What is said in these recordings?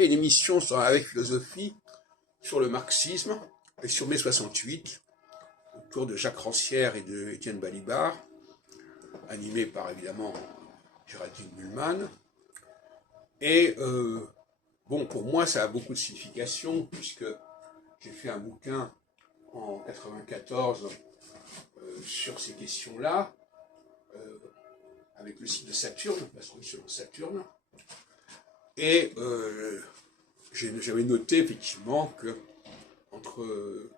Une émission sur avec philosophie sur le marxisme et sur mai 68 autour de Jacques Rancière et de Étienne Balibar, animé par évidemment Géraldine Mühlmann. Et bon, pour moi, ça a beaucoup de signification puisque j'ai fait un bouquin en 94 sur ces questions-là, avec le site de Saturne, la solution de Saturne. Et j'avais noté effectivement que entre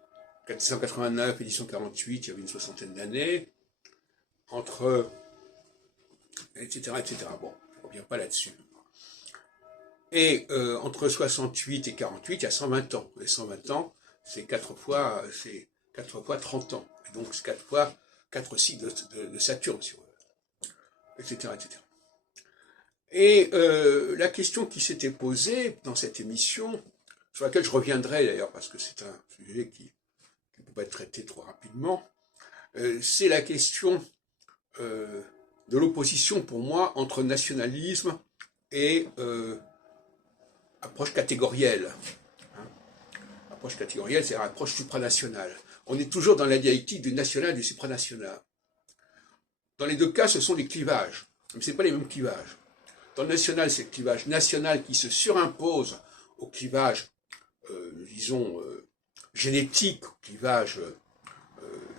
489 et 1848, il y avait une soixantaine d'années, entre etc. Bon, je ne reviens pas là-dessus. Et entre 68 et 48, il y a 120 ans. Les 120 ans, c'est 4 fois 30 ans. Et donc c'est 4 cycles de Saturne, si vous voulez, etc. Et la question qui s'était posée dans cette émission, sur laquelle je reviendrai d'ailleurs, parce que c'est un sujet qui ne peut pas être traité trop rapidement, c'est la question de l'opposition pour moi entre nationalisme et approche catégorielle. Approche catégorielle, c'est l'approche supranationale. On est toujours dans la dialectique du national et du supranational. Dans les deux cas, ce sont des clivages, mais ce n'est pas les mêmes clivages. Dans le national, c'est le clivage national qui se surimpose au clivage, disons, génétique, au clivage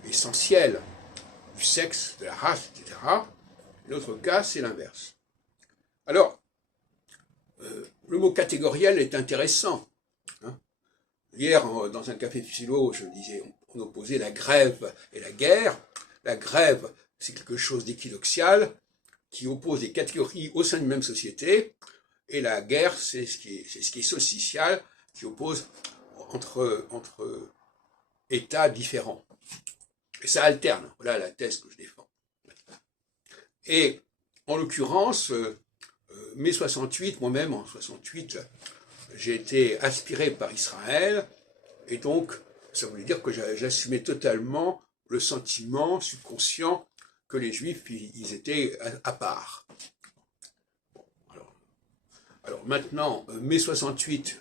essentiel du sexe, de la race, etc. L'autre cas, c'est l'inverse. Alors, le mot catégoriel est intéressant. Hier, dans un café philo, je disais, on opposait la grève et la guerre. La grève, c'est quelque chose d'équidoxial, qui oppose des catégories au sein d'une même société, et la guerre, c'est ce qui est social, qui oppose entre États différents. Et ça alterne, voilà la thèse que je défends. Et en l'occurrence, mai 68, moi-même en 68, j'ai été aspiré par Israël, et donc ça voulait dire que j'assumais totalement le sentiment subconscient que les Juifs, ils étaient à part. Alors maintenant, mai 68,